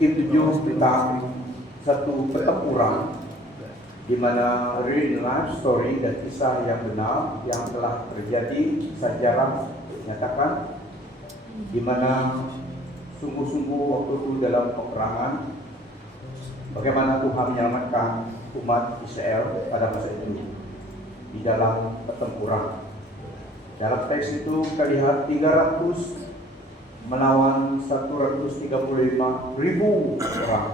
Kim 7 tentang satu pertempuran di mana real life story dan kisah yang benar yang telah terjadi, sejarah menyatakan di mana sungguh-sungguh waktu itu dalam peperangan bagaimana Tuhan menyelamatkan umat Israel pada masa itu di dalam pertempuran. Dalam teks itu kita lihat 300 melawan 135.000 orang.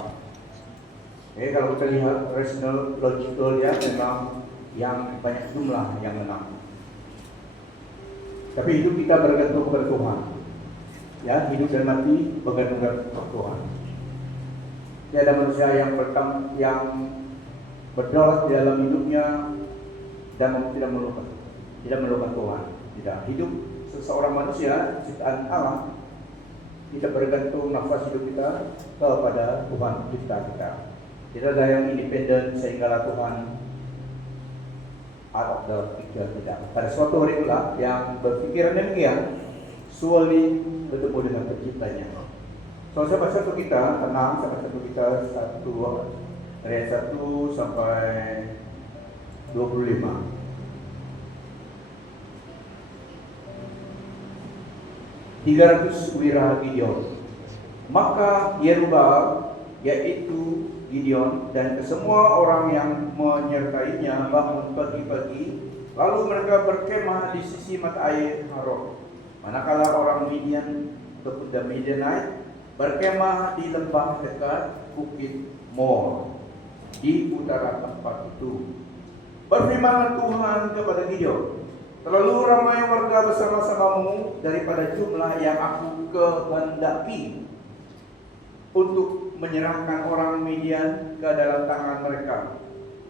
Kalau kita lihat rational logical ya, memang yang banyak jumlah yang menang. Tapi hidup kita bergantung kepada Tuhan. Ya, hidup dan mati bergantung kepada Tuhan. Tiada manusia yang berdaulat di dalam hidupnya dan tidak melupakan Tuhan. Tidak, hidup seseorang manusia ciptaan Allah tidak bergantung nafas hidup kita kepada Tuhan pencipta kita. Tidak ada yang independen sehingga Tuhan out of the picture, tidak. Pada suatu hari itulah yang berpikiran demikian surely bertemu dengan penciptanya. So sahabat satu kita tenang, sahabat satu kita ayat 1 sampai 25. Wira Gideon. Maka Yerubbaal, yaitu Gideon dan kesemua orang yang menyertainya bangun pagi-pagi, lalu mereka berkemah di sisi mata air Harod. Manakala orang Midian, pemuda Midianite, berkemah di lembah dekat bukit Mor di utara tempat itu. Berfirmanlah Tuhan kepada Gideon, terlalu ramai warga bersama-samamu daripada jumlah yang aku kehendaki untuk menyerahkan orang Midian ke dalam tangan mereka.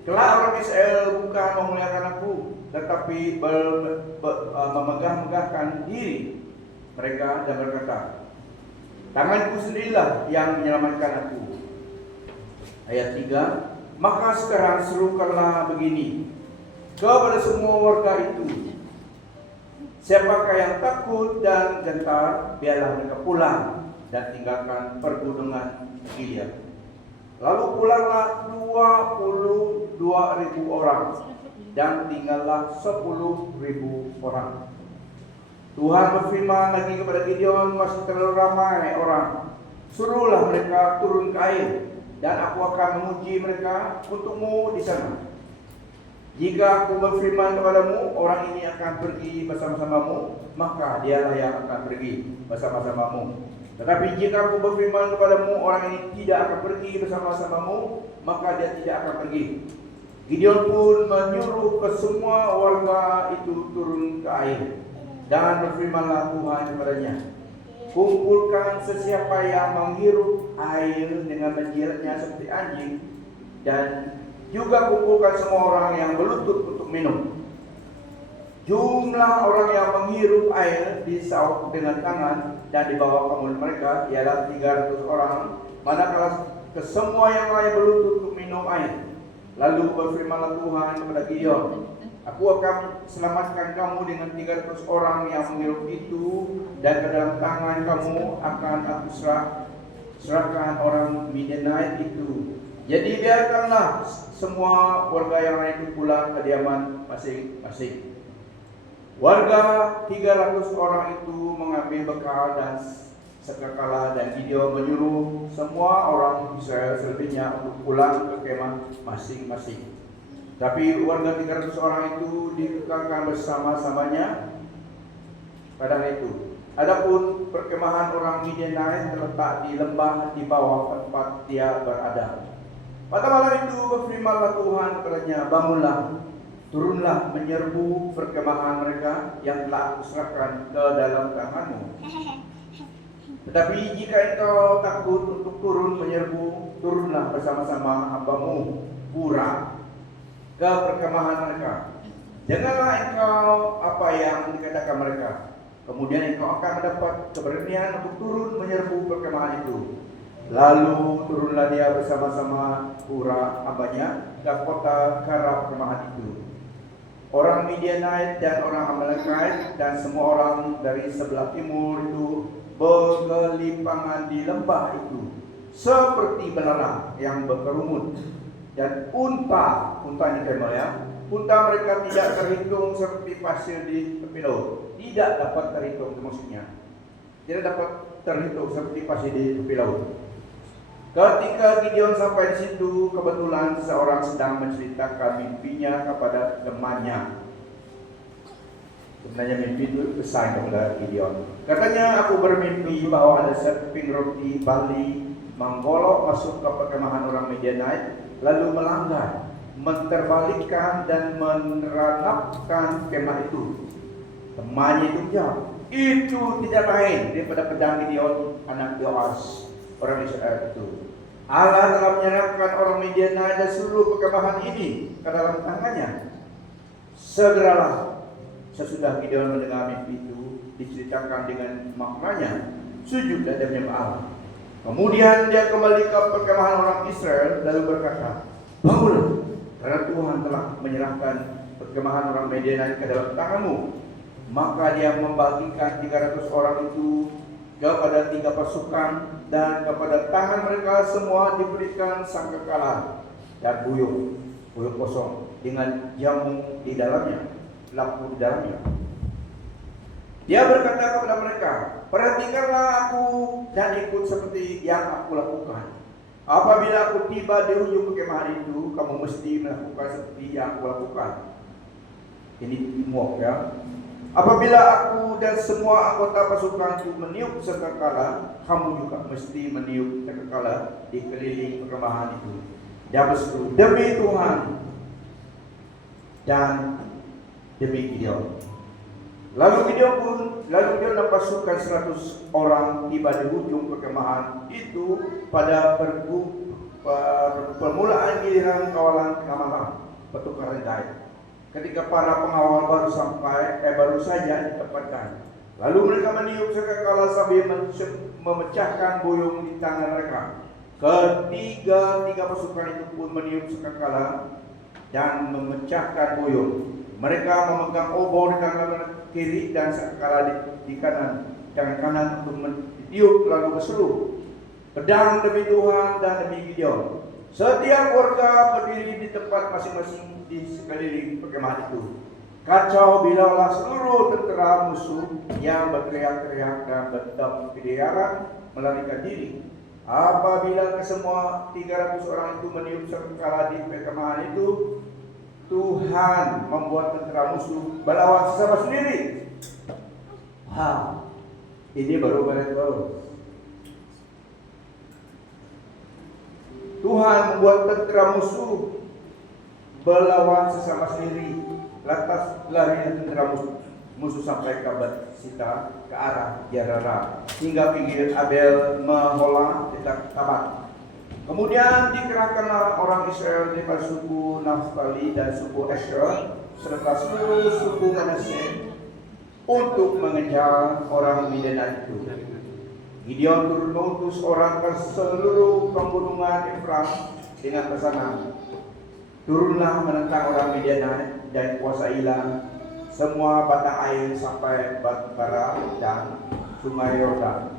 Kelak orang Israel bukan memuliakan aku, tetapi memegah-megahkan diri mereka dan berkata, tanganku sendirilah yang menyelamatkan aku. Ayat 3, maka sekarang serukanlah begini kepada semua warga itu, siapakah yang takut dan gentar, biarlah mereka pulang dan tinggalkan pergunungan Gilead. Lalu pulanglah 22.000 orang dan tinggallah 10.000 orang. Tuhan berfirman lagi kepada Gideon, masih terlalu ramai orang, suruhlah mereka turun ke air dan aku akan menguji mereka untukmu di sana. Jika aku berfirman kepadamu, orang ini akan pergi bersama-samamu, maka dialah yang akan pergi bersama-samamu. Tetapi jika aku berfirman kepadamu, orang ini tidak akan pergi bersama-samamu, maka dia tidak akan pergi. Gideon pun menyuruh ke semua warga itu turun ke air. Dan berfirmanlah Tuhan kepadanya, kumpulkan sesiapa yang menghirup air dengan menjilatnya seperti anjing, dan juga kumpulkan semua orang yang berlutut untuk minum. Jumlah orang yang menghirup air disaut dengan tangan dan dibawa ke mulut mereka ialah 300 orang, manakala kesemua yang lain berlutut untuk minum air. Lalu berfirmanlah Tuhan kepada Gideon, aku akan selamatkan kamu dengan 300 orang yang menghirup itu, dan ke dalam tangan kamu akan aku serahkan orang Midianite itu. Jadi biarkanlah semua warga yang lain itu pulang ke kediaman masing-masing. Warga 300 orang itu mengambil bekal dan sekakala, dan Gideon menyuruh semua orang Israel selebihnya untuk pulang ke kemah masing-masing. Tapi warga 300 orang itu dikekalkan bersama-samanya pada hari itu. Adapun perkemahan orang Midianite terletak di lembah di bawah tempat dia berada. Pada malam itu berfirmanlah Tuhan kepadanya, bangunlah, turunlah menyerbu perkemahan mereka yang telah aku serahkan ke dalam tanganmu. Tetapi jika engkau takut untuk turun menyerbu, turunlah bersama-sama hambamu Pura ke perkemahan mereka. Janganlah engkau apa yang dikatakan mereka. Kemudian engkau akan mendapat keberanian untuk turun menyerbu perkemahan itu. Lalu turunlah dia bersama-sama Pura hambanya ke kota Karab perkemahan itu. Orang Midianite dan orang Amalekite dan semua orang dari sebelah timur itu bergelimpangan di lembah itu, seperti belalang yang berkerumun, dan unta ini tema ya, unta mereka tidak terhitung seperti pasir di tepi laut. Tidak dapat terhitung, maksudnya tidak dapat terhitung seperti pasir di tepi laut. Ketika Gideon sampai di situ, kebetulan seseorang sedang menceritakan mimpinya kepada temannya. Sebenarnya mimpi itu pesan kepada Gideon. Katanya, aku bermimpi bahwa ada sekeping roti bali menggolok masuk ke perkemahan orang Midianite, lalu melanggar, menterbalikkan dan meneranapkan kemah itu. Temannya itu jawab, itu tidak lain daripada pedang Gideon anak Yoas, orang Israel itu. Allah telah menyerahkan orang Midianite dan seluruh perkemahan ini ke dalam tangannya. Segeralah sesudah Gideon mendengar mimpi itu diceritakan dengan maknanya, sujud dan menyembah Allah. Kemudian dia kembali ke perkemahan orang Israel lalu berkata, bangunlah, karena Tuhan telah menyerahkan perkemahan orang Midianite ke dalam tanganmu. Maka dia membagikan 300 orang itu kepada 3 pasukan, dan kepada tangan mereka semua diberikan sangkakala dan buyung kosong dengan jamu di dalamnya, lampu di dalamnya. Dia berkata kepada mereka, perhatikanlah aku dan ikut seperti yang aku lakukan. Apabila aku tiba di ujung perkemahan itu, kamu mesti melakukan seperti yang aku lakukan. Ini muak ya. Apabila aku dan semua anggota pasukanku meniup sangkakala, kamu juga mesti meniup sangkakala di keliling perkemahan itu. Dia berseru, demi Tuhan dan demi Gideon. Lalu Gideon dan pasukan 100 orang tiba di ujung perkemahan itu pada permulaan giliran kawalan malam pertukaran gaib. Ketika para pengawal baru saja ditempatkan. Lalu mereka meniup sangkakala sambil memecahkan buyung di tangan mereka. Ketiga pasukan itu pun meniup sangkakala dan memecahkan buyung. Mereka memegang obor di tangan kiri dan sangkakala di kanan, tangan kanan untuk meniup lalu berseru, pedang demi Tuhan dan demi Gideon. Setiap warga berdiri di tempat masing-masing di sekeliling perkemahan itu. Kacau bilaulah seluruh tentera musuh yang berteriak-teriak dan berteriak melarikan diri. Apabila kesemua 300 orang itu meniup sangkakala di perkemahan itu, Tuhan membuat tentera musuh berlawan sesama sendiri. Ini baru baru. Tuhan membuat tentera musuh berlawan sesama sendiri. Lantas lari tentera musuh sampai ke Sita ke arah Gerara hingga pinggir Abel Mehola di Tabat. Kemudian dikerahkanlah orang Israel dari suku Naftali dan suku Asher serta seluruh suku Manasye untuk mengejar orang Midianite itu. Gideon turun mengutus orang ke seluruh pegunungan Efraim dengan pesanan, turunlah menentang orang Midianite dan kuasailah semua batang air sampai Batu-bara dan Sungai Yordan.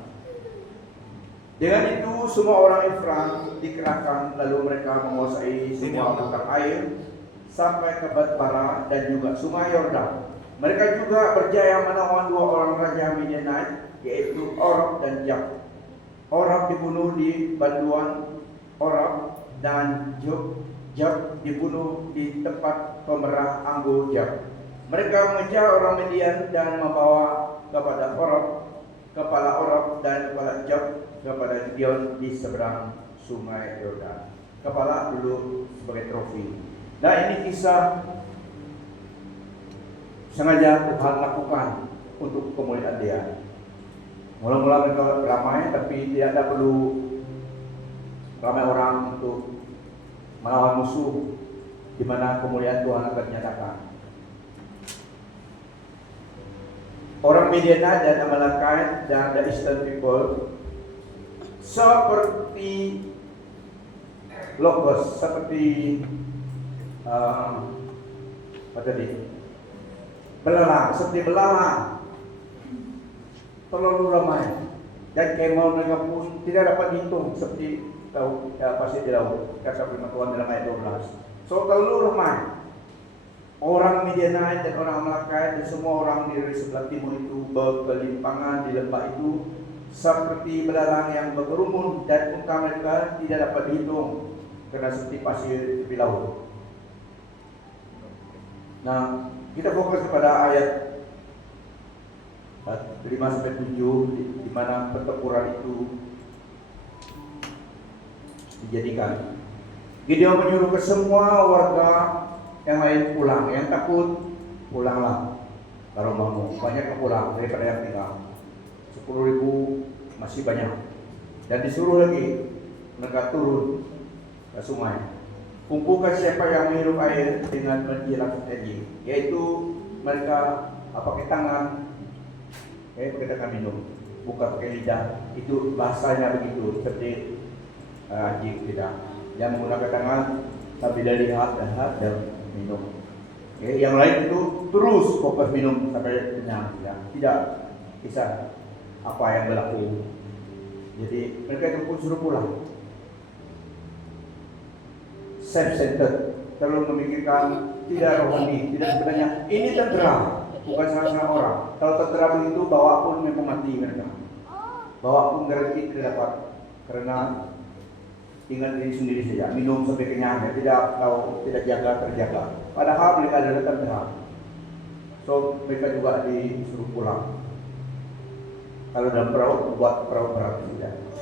Dengan itu semua orang Efraim dikerahkan, lalu mereka menguasai semua batang air sampai ke Batu-bara dan juga Sungai Yordan. Mereka juga berjaya menawan 2 orang raja Midianite, yaitu Oreb dan Jab. Oreb dibunuh di banduan Oreb dan Jab dibunuh di tempat pemerah anggur Jab. Mereka mengejar orang Midian dan membawa kepada Oreb, kepala Oreb dan kepala Jab kepada Gideon di seberang Sungai Yordan. Kepala dulu sebagai trofi. Nah, ini kisah sengaja Tuhan lakukan untuk kemuliaan Dia. Mula-mula mereka ramai, tapi tidak ada perlu ramai orang untuk melawan musuh, di mana kemuliaan Tuhan akan dinyatakan. Orang Midianite dan Amalekite dan the Eastern people seperti locust, seperti apa tadi? Belalang, seperti belalang, terlalu ramai. Dan kemau mereka pun tidak dapat dihitung seperti tahu pasir di laut, kata firman Tuhan dalam ayat 12. So terlalu ramai orang Midianite dan orang Amalekite dan semua orang di sebelah timur itu berkelimpangan di lembah itu seperti belalang yang berkerumun, dan muka mereka tidak dapat dihitung karena seperti pasir di laut. Nah, kita fokus kepada ayat 5-7 di mana pertempuran itu dijadikan. Gideon menyuruh ke semua warga yang lain pulang, yang takut pulanglah ke rumahmu. Banyak yang pulang daripada yang tinggal. 10.000 masih banyak. Dan disuruh lagi mereka turun ke sungai. Kumpulkan siapa yang menghirup air dengan menjilat janji, yaitu mereka pakai tangan, pakai tangan minum, bukan pakai lidah. Itu bahasanya begitu, seperti anjing tidak. Yang menggunakan tangan sambil dari lihat dan minum. Yang lain itu terus fokus minum sampai kenyang, tidak bisa apa yang berlaku. Jadi mereka itu pun suruh pulang. Self-centered, terlalu memikirkan, tidak rohani, tidak sebenarnya. Ini tentera, bukan salah-salah orang. Kalau tentera begitu, bawa pun memang mati mereka. Bawa pun garanti tidak dapat, karena tinggal diri sendiri saja, minum sampai kenyang, tidak tahu, tidak terjaga. Padahal mereka adalah tentera. So mereka juga disuruh pulang. Kalau dalam perahu, buat perahu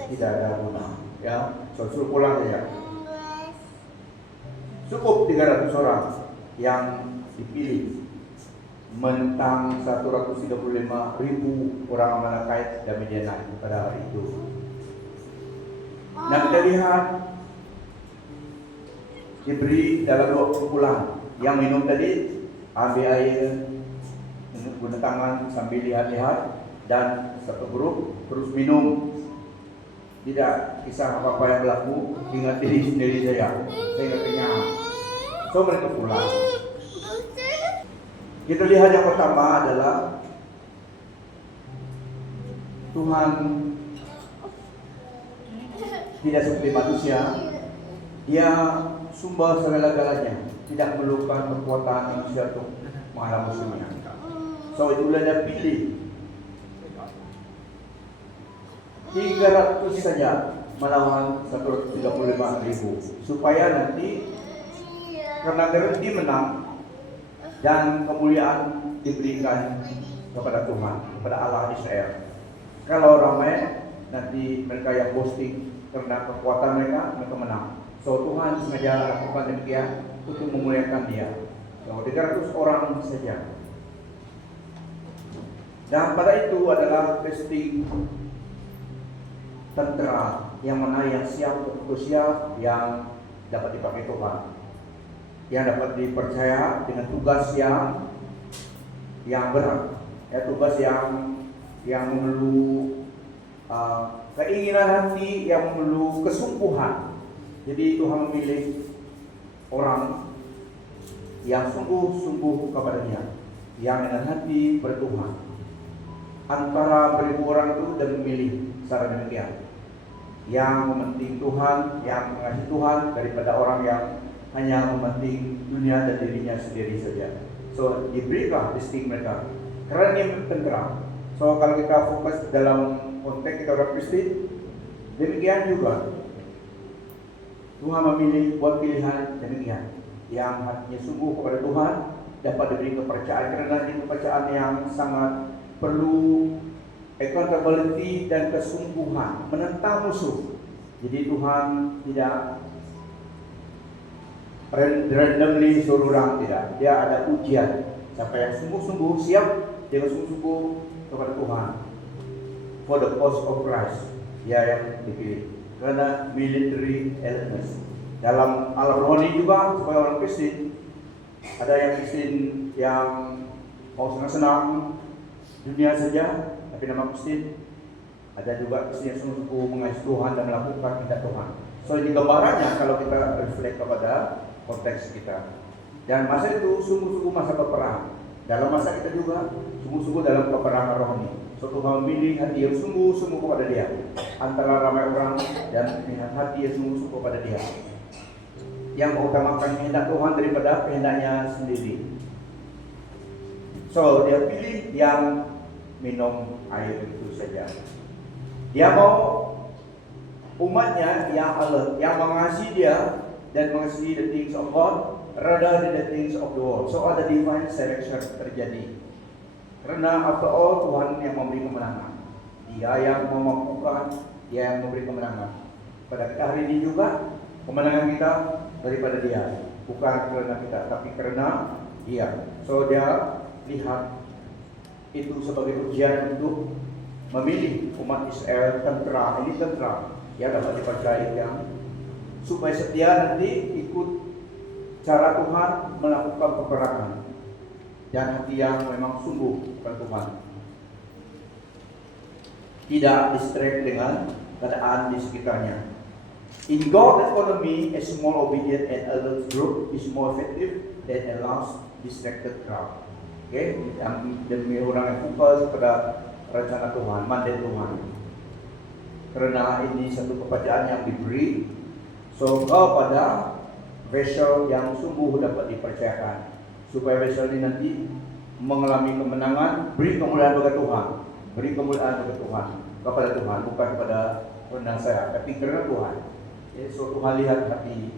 tidak ada guna. Ya, so suruh pulang saja. Cukup 300 orang yang dipilih mentang 135.000 orang Amalekite dan Midianite pada hari itu. Nah, kita lihat diberi dalam 2 kumpulan. Yang minum tadi ambil air guna tangan sambil lihat-lihat, dan satu grup terus minum. Tidak kisah apa-apa yang berlaku, ingat diri sendiri saya nggak kenyang. So mereka pulang. Kita lihat yang pertama adalah Tuhan tidak seperti manusia. Dia sumber segala-galanya, tidak memerlukan kekuatan manusia untuk mengalami musuhnya. So itulah dia pilih 300 saja melawan 135.000 supaya nanti karena garanti menang dan kemuliaan diberikan kepada Tuhan, kepada Allah Israel. Kalau ramai nanti mereka yang boasting karena kekuatan mereka menang. So Tuhan sengaja lakukan demikian untuk memuliakan Dia. So 300 orang saja. Dan pada itu adalah testing tentera yang mana yang siap untuk siap, yang dapat dipakai Tuhan, yang dapat dipercaya dengan tugas yang berat, ya tugas yang memerlu keinginan hati, yang memerlu kesungguhan. Jadi Tuhan memilih orang yang sungguh-sungguh kepada-Nya, yang dengan hati bertuhan. Antara 1.000 orang itu dan memilih secara demikian, yang mementing Tuhan, yang mengasihi Tuhan daripada orang yang hanya mementing dunia dan dirinya sendiri saja. So diberilah disting mereka karena dia tentera. So kalau kita fokus dalam konteks kita orang Kristen, demikian juga Tuhan memilih buat pilihan demikian, yang hatinya sungguh kepada Tuhan dapat diberi kepercayaan, karena ini kepercayaan yang sangat perlu accountability dan kesungguhan menentang musuh. Jadi Tuhan tidak randomly suruh orang, tidak. Dia ada ujian. Siapa yang sungguh-sungguh siap dengan sungguh-sungguh kepada Tuhan for the cause of Christ, dia yang dipilih. Karena military elements dalam alam rohani juga, supaya orang Kristen, ada yang Kristen yang mau senang-senang dunia saja tapi nama Kristen, ada juga Kristen yang sungguh-sungguh mengasihi Tuhan dan melakukan kehendak Tuhan. So ini gambarannya kalau kita reflect kepada konteks kita. Dan masa itu sungguh-sungguh masa peperangan. Dalam masa kita juga sungguh-sungguh dalam peperangan roh ini. So Tuhan memilih hati yang sungguh-sungguh kepada Dia antara ramai orang, dan hati yang sungguh-sungguh kepada Dia, yang mengutamakan kehendak Tuhan daripada kehendaknya sendiri. So dia pilih yang minum air itu saja. Dia mau umatnya yang alert, yang mengasihi Dia dan mengasihi the things of God rather than the things of the world. So ada divine selection terjadi. Karena after all Tuhan yang memberi kemenangan. Dia yang memampukan, Dia yang memberi kemenangan. Pada kita hari ini juga kemenangan kita daripada Dia, bukan karena kita, tapi karena Dia. So dia lihat itu sebagai ujian untuk memilih umat Israel tentera. Ini tentera yang dapat dipercayai, yang supaya setia nanti ikut cara Tuhan melakukan peperangan, dan hati yang memang sungguh kepada Tuhan, tidak distract dengan keadaan di sekitarnya. In God's economy, a small obedient and alert group is more effective than a large distracted crowd. Okay, yang demi orang yang fokus pada rencana Tuhan, mandat Tuhan. Karena ini satu kepercayaan yang diberi, so kepada vessel yang sungguh dapat dipercayakan, supaya vessel ini nanti mengalami kemenangan. Beri kemuliaan kepada Tuhan, beri kemuliaan kepada Tuhan, kepada Tuhan, bukan kepada renang saya, tapi karena Tuhan. Okay, so Tuhan lihat hati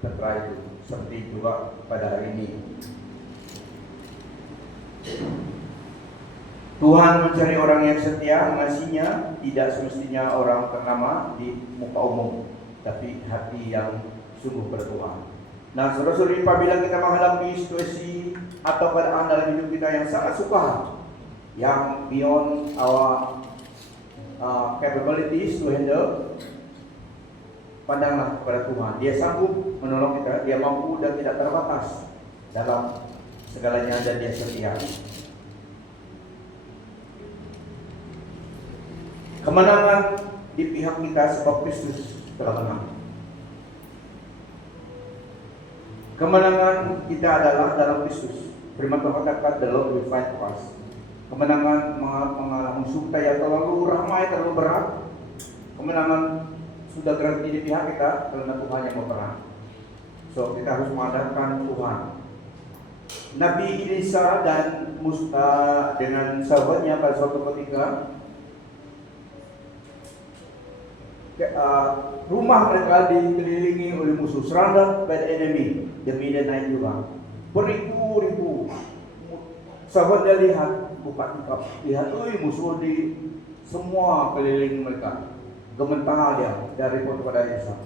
tentera itu, seperti juga pada hari ini. Tuhan mencari orang yang setia, mengasihinya, tidak semestinya orang ternama di muka umum, tapi hati yang sungguh pada Tuhan. Nah, saudara-saudari, apabila kita menghadapi situasi atau keadaan dalam hidup kita yang sangat sukar, yang beyond our capabilities to handle, pandanglah kepada Tuhan. Dia sanggup menolong kita, Dia mampu dan tidak terbatas dalam segalanya, dan Dia setia. Kemenangan di pihak kita sebab Kristus telah menang. Kemenangan kita adalah dalam Kristus. Firman Tuhan katakan, the Lord will fight for us. Kemenangan mengalahkan musuh kita yang terlalu ramai, terlalu berat. Kemenangan sudah garanti di pihak kita karena Tuhan yang berperang. So kita harus mengandalkan Tuhan. Nabi Elisa dan dengan sahabatnya pada suatu ketika, rumah mereka dikelilingi oleh musuh, surrounded by the enemy, the Midianite juga. Beribu-ribu sahabatnya lihat, buka tingkap, lihat, musuh di semua keliling mereka. Gementar dia dari pun kepada Elisa.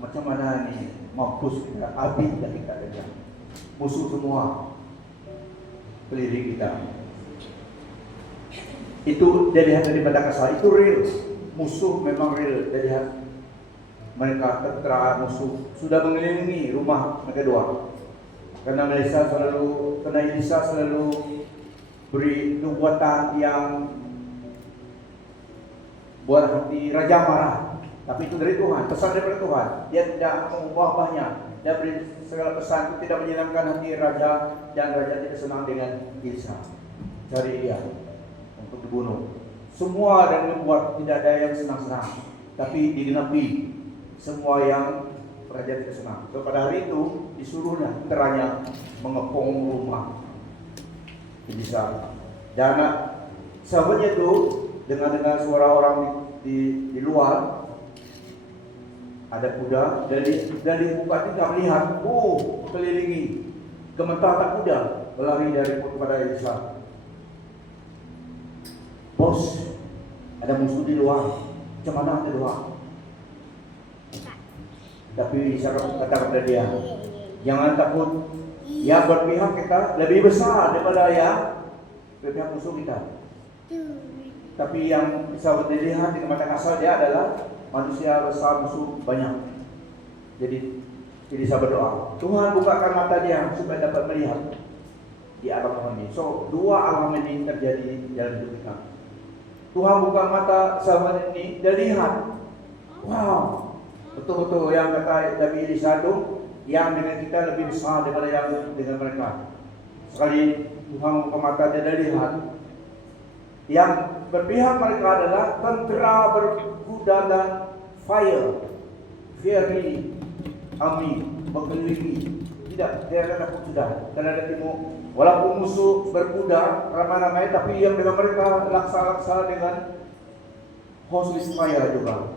Macam mana ni mampus kita, habis dah kita saja. Musuh semua keliling kita. Itu dia lihat daripada kasar, itu real. Musuh memang real. Dia lihat mereka tentera musuh sudah mengelilingi rumah mereka dua. Karena Elisa selalu beri nubuatan yang buat hati raja marah. Tapi itu dari Tuhan, pesan daripada Tuhan. Dia tidak mengubah banyak. Dia beri segala pesan itu tidak menyenangkan hati raja, dan raja tidak senang dengan Elisa. Cari dia untuk dibunuh. Semua dan membuat tidak ada yang senang-senang, tapi digenapi semua yang raja tidak senang. So pada hari itu disuruhnya tenteranya mengepung rumah Elisa. Dan sahabatnya itu dengan suara orang di luar, ada kuda, dan dibuka tingkap melihat, kelilingi, gemetar tak kuda, berlari dari kepada Elisa. Bos, ada musuh di luar, macam mana di luar? Tapi Elisa kata kepada dia, jangan takut, yang berpihak kita lebih besar daripada yang berpihak musuh kita. Tapi yang bisa dilihat dengan mata kasar dia adalah manusia besar, musuh banyak. Jadi saya berdoa, Tuhan bukakan mata dia supaya dapat melihat di alam ini. So dua alam ini terjadi dalam hidup kita. Tuhan buka mata sahabat ini, dia lihat, wow, betul-betul yang kata Nabi Elisa itu, yang dengan kita lebih besar daripada yang dengan mereka. Sekali Tuhan membuka mata dia dan lihat, yang berpihak mereka adalah tentara berkuda dan fire, fiery army berkeliling. Tidak, dia akan takut sudah. Dan ada timur, walaupun musuh berkuda ramai-ramai, tapi yang dengan mereka laksa-laksa dengan horseless fire juga.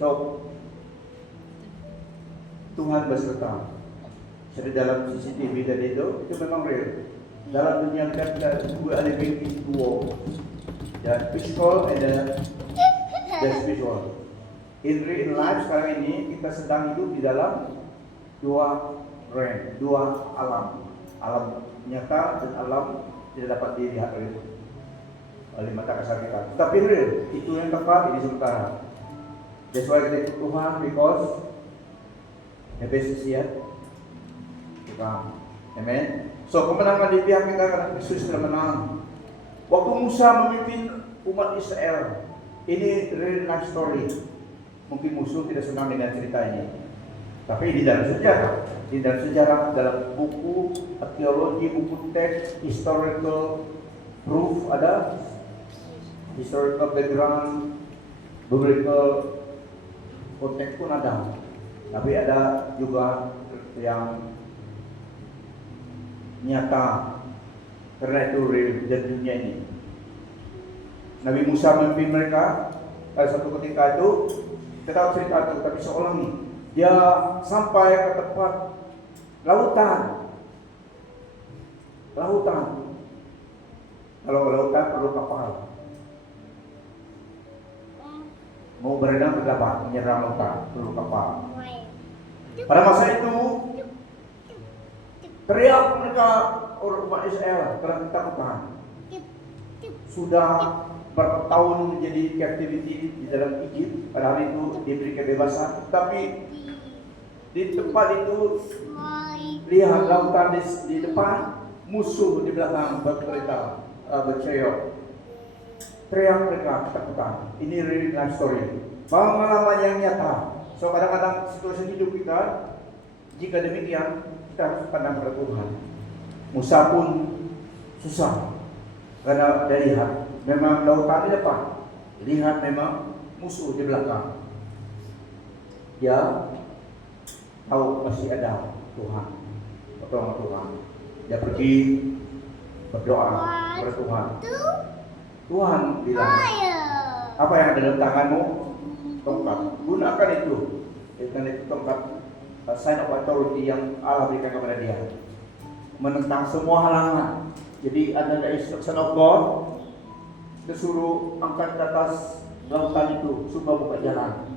So, Tuhan berserta. Jadi dalam CCTV tadi itu memang real. Dalam dunia kita dua living is duo, the physical and the spiritual. In real life sekarang ini kita sedang hidup di dalam dua realm, dua alam nyata dan alam tidak dapat dilihat oleh mata kasar kita. Tapi real, itu yang tepat, ini sementara. That's why kita ikut Tuhan, because the best is yet to come. Amen. So kemenangan di pihak kita karena Yesus telah menang. Waktu Musa memimpin umat Israel, ini real life story. Mungkin musuh tidak senang dengan cerita ini, tapi di dalam sejarah, dalam buku arkeologi, buku teks, historical proof ada, historical background, biblical konteks pun ada. Tapi ada juga yang nyata karena itu real di dunia ini. Nabi Musa memimpin mereka pada satu ketika itu, kita tahu cerita itu, tapi seorang nih dia sampai ke tempat lautan. Kalau lautan perlu kapal. Mau berenang ke dapat, menyerang lautan perlu kapal. Pada masa itu teriak mereka orang umat Israel karena ketakutan. Sudah berapa tahun menjadi captivity di dalam Egypt. Pada hari itu diberi kebebasan, tapi di tempat itu lihat lautan di depan, musuh di belakang berkereta berceok. Teriak mereka ketakutan. Ini real life story, pengalaman yang nyata. So kadang-kadang situasi hidup kita, jika demikian kita harus pandang pada Tuhan. Musa pun susah karena dia lihat memang lautan di depan, lihat memang musuh di belakang. Dia tahu masih ada Tuhan, pertolongan Tuhan. Dia pergi berdoa kepada Tuhan. Tuhan bilang, apa yang ada dalam tanganmu? Tongkat. Gunakan itu. Dengan itu tongkat, sign of authority yang Allah berikan kepada dia, menentang semua halangan. Jadi ada instruction of God. Dia suruh angkat ke atas lautan itu, supaya buka jalan.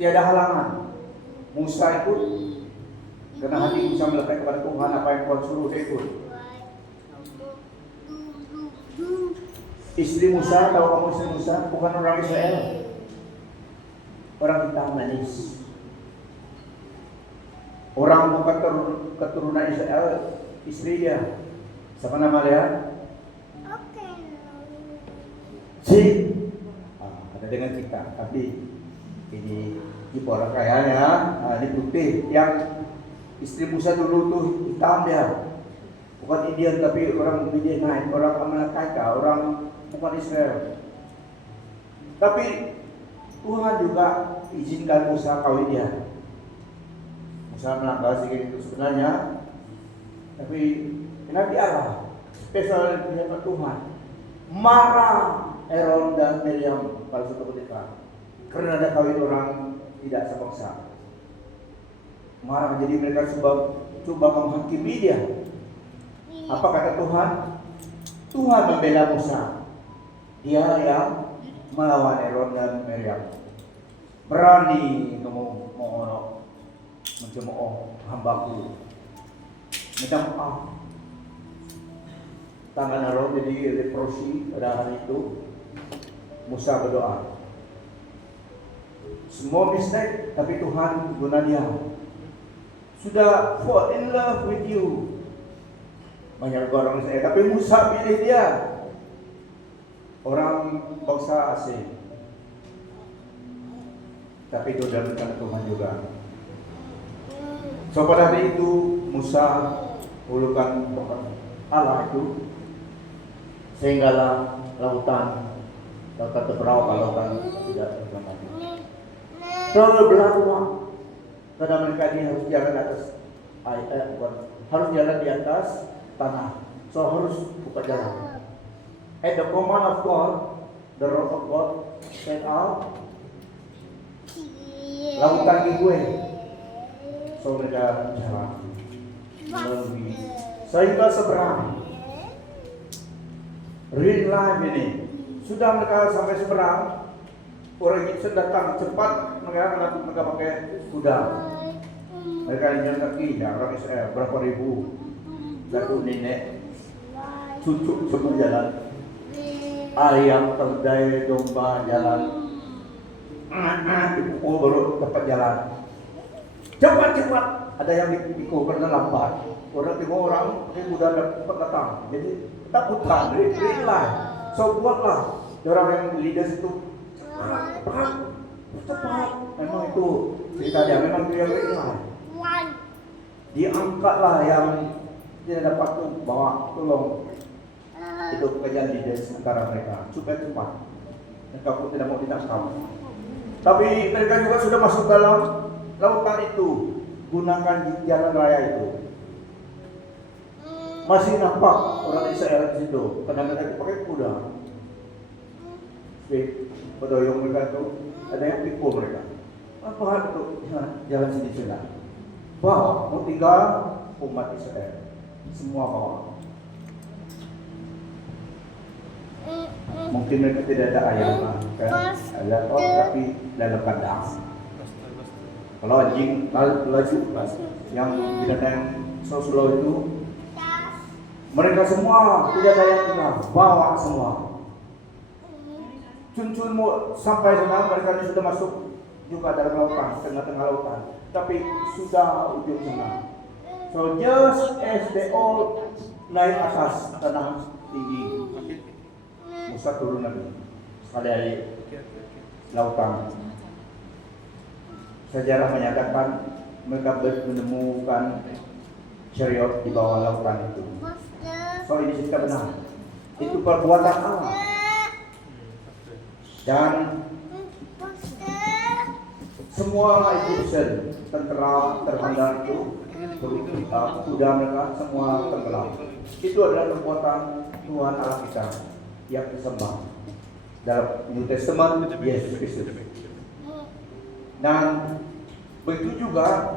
Tiada halangan. Musa ikut, karena hati Musa melekat kepada Tuhan, apa yang Tuhan suruh dia ikut. Istri Musa, tahu kamu istri Musa? Bukan orang Israel, orang hitam manis. Orang bukan keturunan Israel, istri dia. Siapa nama dia? Ada dengan kita, tapi ini orang kaya ya. Ini putih. Yang istri Musa dulu tuh hitam dia, bukan Indian tapi orang Midianite, orang Amalekita, orang bukan Israel. Tapi Tuhan juga izinkan Musa kawin dia. Musa melanggar sedikit itu sebenarnya, tapi Nabi Allah spesial dengan Tuhan marah Aaron dan Miriam pada suatu ketika karena ada kawin orang tidak sebangsa. Marah, jadi mereka coba menghakimi dia. Apa kata Tuhan? Tuhan membela Musa. Dia yang melawan Aaron dan Miriam. Berani kamu mencemooh hambaku. Minta maaf. Tangan Aaron jadi leprosi pada hari itu. Musa berdoa. Semua mistake, tapi Tuhan guna dia. Sudah fall in love with you. Banyak orang saya, tapi Musa pilih dia. Orang bangsa asing. Tapi itu dalam rencana Tuhan juga. So pada hari itu Musa hulukan Allah itu, sehinggalah lautan terberawak, lautan tidak terlambat. Terlalu berlalu, karena mereka ini harus jalan atas harus jalan di atas tanah, so harus buka jalan. At the command of God, the road of God set out, lautan di gue, so mereka jalan melalui sehingga seberang. Real life ini sudah mereka sampai seberang. Orang Egyptian datang cepat, mereka pakai kuda. Mereka jalan kaki, orang Israel berapa ribu, satu nenek, cucu semua jalan, ayam, keledai, domba jalan, dipukul baru dapat jalan. Cepat, ada yang dipukul karena lambat. Orang 3 orang pakai kuda dapat datang, jadi ketakutan, real. So buatlah orang yang leaders itu cepat. Memang itu ceritanya, memang dia real. Diangkatlah yang tidak dapat tuh bawa tolong itu pekerjaan leaders antara mereka supaya cepat. Mereka pun tidak mau ditangkap. Tapi mereka juga sudah masuk dalam lautan itu, gunakan jalan raya itu. Masih nampak orang Israel di situ, karena mereka pakai kuda. Berdoyong mereka itu, ada yang pikul mereka. Apa hal itu? Jalan sini sudah. Bawa, mau tinggal umat Israel, semua bawa. Mungkin mereka tidak ada ayam, kan? Ada tapi dalam kandang. Kalau anjing laju, yang binatang soslo itu, mereka semua tidak ada yang tinggal, bawa semua. Cuncun mau sampai sana, mereka sudah masuk juga dalam lautan, tengah-tengah lautan. Tapi sudah ujung sana. So just as they all naik atas tanah tinggi, Musa turun lagi sekali lautan. Sejarah menyatakan mereka menemukan chariot di bawah lautan itu. So ini cerita benar. Itu perbuatan Allah. Dan semua Egyptian tentara terhadap itu kuda mereka semua tenggelam. Itu adalah perbuatan Tuhan Allah kita yang disembah dalam New Testament, Yesus Kristus. Dan begitu juga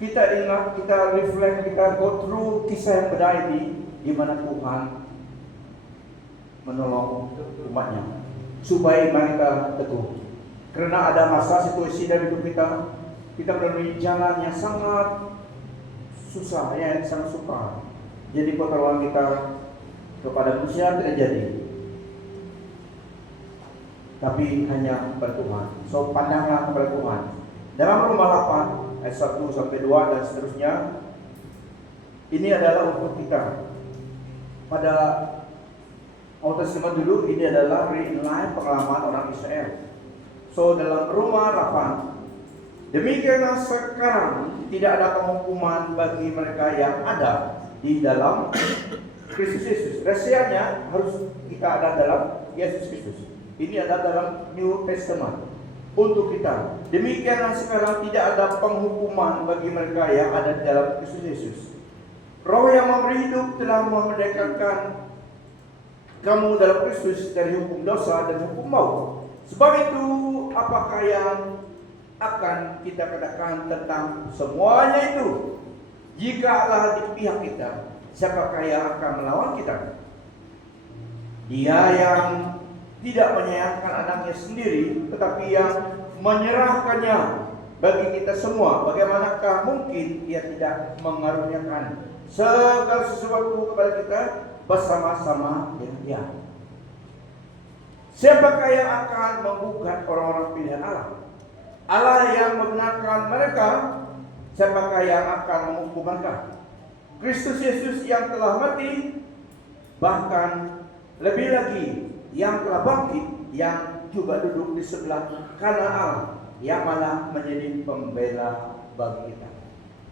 kita ingat, kita reflect, kita go through kisah yang benar ini, di mana Tuhan menolong umatnya supaya mereka teguh. Karena ada masa situasi dalam hidup kita melalui jalan yang sangat susah, yang sangat sukar. Jadi pertolongan kita kepada manusia tidak jadi, tapi hanya kepada Tuhan. So pandanglah kepada Tuhan. Dalam Roma 8 ayat 1 sampai 2 dan seterusnya, ini adalah untuk kita. Pada Old Testament dulu, ini adalah real life pengalaman orang Israel. So dalam Roma 8, demikianlah sekarang tidak ada penghukuman bagi mereka yang ada di dalam Kristus Yesus. Rahasianya harus kita ada dalam Yesus Kristus. Ini adalah dalam New Testament untuk kita. Demikianlah sekarang tidak ada penghukuman bagi mereka yang ada di dalam Kristus Yesus. Roh yang memberi hidup telah memerdekakan kamu dalam Kristus dari hukum dosa dan hukum maut. Sebab itu, apakah yang akan kita katakan tentang semuanya itu? Jika Allah di pihak kita, siapakah yang akan melawan kita? Dia yang tidak menyayangkan anaknya sendiri, tetapi yang menyerahkannya bagi kita semua. Bagaimanakah mungkin Dia tidak mengaruniakan segala sesuatu kepada kita bersama-sama dengan Dia? Siapakah yang akan menggugat orang-orang pilihan Allah? Allah yang membenarkan mereka, siapakah yang akan menghukum mereka? Kristus Yesus yang telah mati, bahkan lebih lagi yang telah bangkit, yang juga duduk di sebelah kanan Allah, yang malah menjadi pembela bagi kita.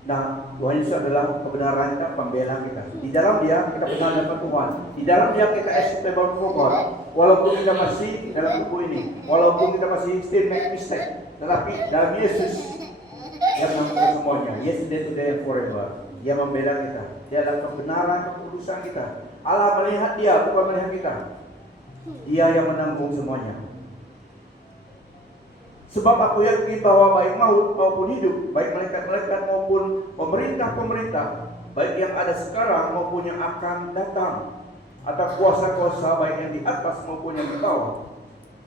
Nah, Tuhan Yesus adalah kebenaran kita, pembela kita. Di dalam Dia kita benar dapat Tuhan. Di dalam Dia kita acceptable for God. Walaupun kita masih dalam tubuh ini, walaupun kita masih still make mistake, tetapi dalam Yesus yang mengampuni semuanya. Yesterday, today, and forever. Dia membela kita. Dia adalah kebenaran, kekudusan kita. Allah melihat Dia, bukan melihat kita. Dia yang menanggung semuanya. Sebab aku yakin bahwa baik maut maupun hidup, baik malaikat-malaikat maupun pemerintah-pemerintah, baik yang ada sekarang maupun yang akan datang, atau kuasa-kuasa baik yang di atas maupun yang di bawah,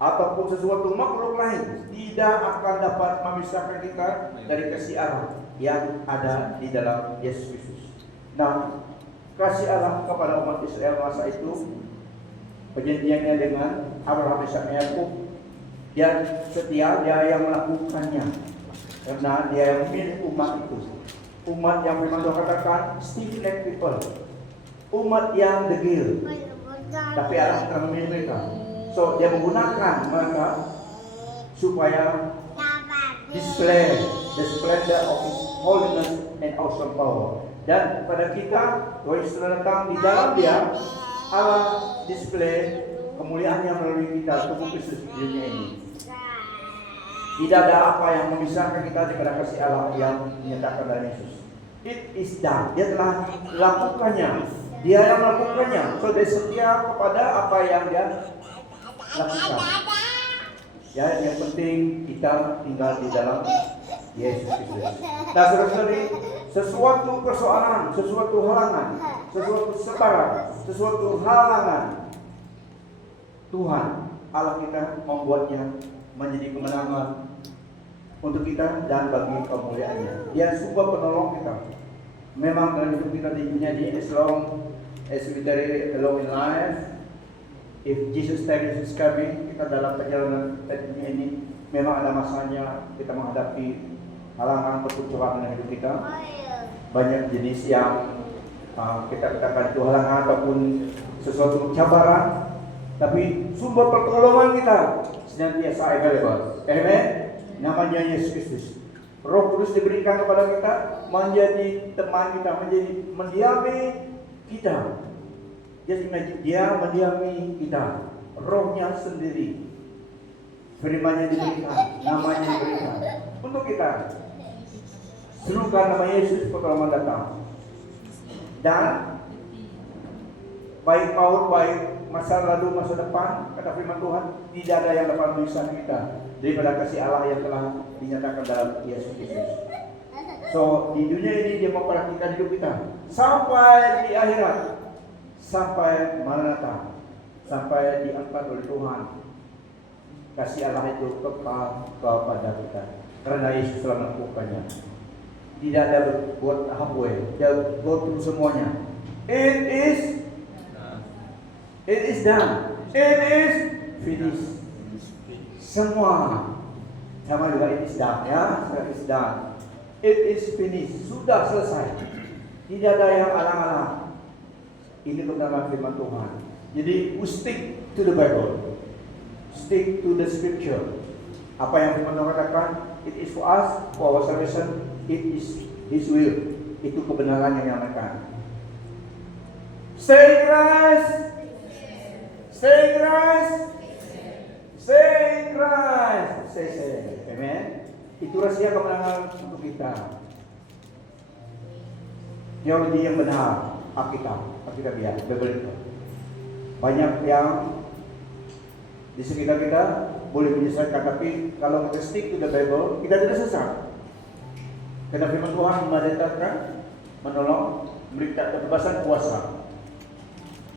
ataupun sesuatu makhluk lain, tidak akan dapat memisahkan kita dari kasih Allah yang ada di dalam Yesus Kristus. Nah, kasih Allah kepada umat Israel masa itu, perjanjiannya dengan Abraham, Ishak, dan Yakub, dia setia, dia yang melakukannya, karena dia yang memilih umat itu, umat yang memang Tuhan katakan stiff-necked people, umat yang degil, tapi Allah telah memilih mereka. So dia menggunakan mereka supaya display the splendor of His holiness and awesome power. Dan pada kita, Tuhan Yesus datang di dalam Dia, Allah display kemuliaannya melalui kita, tubuh Kristus di dunia ini. Tidak ada apa yang memisahkan kita daripada kasih Allah yang dinyatakan dalam Yesus. It is done. Dia telah melakukannya. Dia yang melakukannya. So dia setia kepada apa yang dia lakukan. Ya, yang penting kita tinggal di dalam Yesus Kristus. Nah, saudara-saudari, sesuatu persoalan, sesuatu halangan, sesuatu sebaran, sesuatu halangan, Tuhan Allah kita membuatnya menjadi kemenangan untuk kita dan bagi kemuliaannya. Dia sungguh penolong kita. Memang dalam hidup kita di dunia ini, as long as we carry along in life, if Jesus is coming, kita dalam perjalanan dunia ini memang ada masanya kita menghadapi halangan percobaan dalam hidup kita. Banyak jenis yang kita katakan itu halangan ataupun sesuatu cabaran, tapi sumber pertolongan kita senantiasa available. Amen. Namanya Yesus Kristus. Roh Kudus diberikan kepada kita menjadi teman kita, menjadi mendiami kita. Dia mendiami kita. Rohnya sendiri. Firman-Nya diberikan, namanya diberikan untuk kita. Serukan nama Yesus, pertolongan datang. Dan baik maut, baik masa lalu, masa depan, kata firman Tuhan, tidak ada yang dapat memisahkan kita daripada kasih Allah yang telah dinyatakan dalam Yesus Kristus. So, di dunia ini Dia memperhatikan hidup kita sampai di akhirat, sampai Maranatha, sampai diangkat oleh Tuhan. Kasih Allah itu kekal kepada kita karena Yesus telah melakukannya. Tidak ada buat halfway, Dia go through semuanya. It is done. It is finished. Semua sama juga it is done, ya. It is done. It is finished. Sudah selesai. Tidak ada yang alang-alang. Ini kebenaran firman Tuhan. Jadi we stick to the Bible. Stick to the scripture. Apa yang firman Tuhan katakan, it is for us, for our salvation. It is His will. Itu kebenaran yang nyatakan. Stay in Christ. Stay in Christ. Stay in Christ. Stay. Amen. Itu rahasia kemenangan untuk kita. Teologi yang benar, Alkitab ya, Bible. Banyak yang di sekitar kita boleh menyesatkan, tapi kalau kita stick to the Bible, kita tidak sesat. Karena firman Tuhan mendatangkan, menolong, memberikan kebebasan kuasa.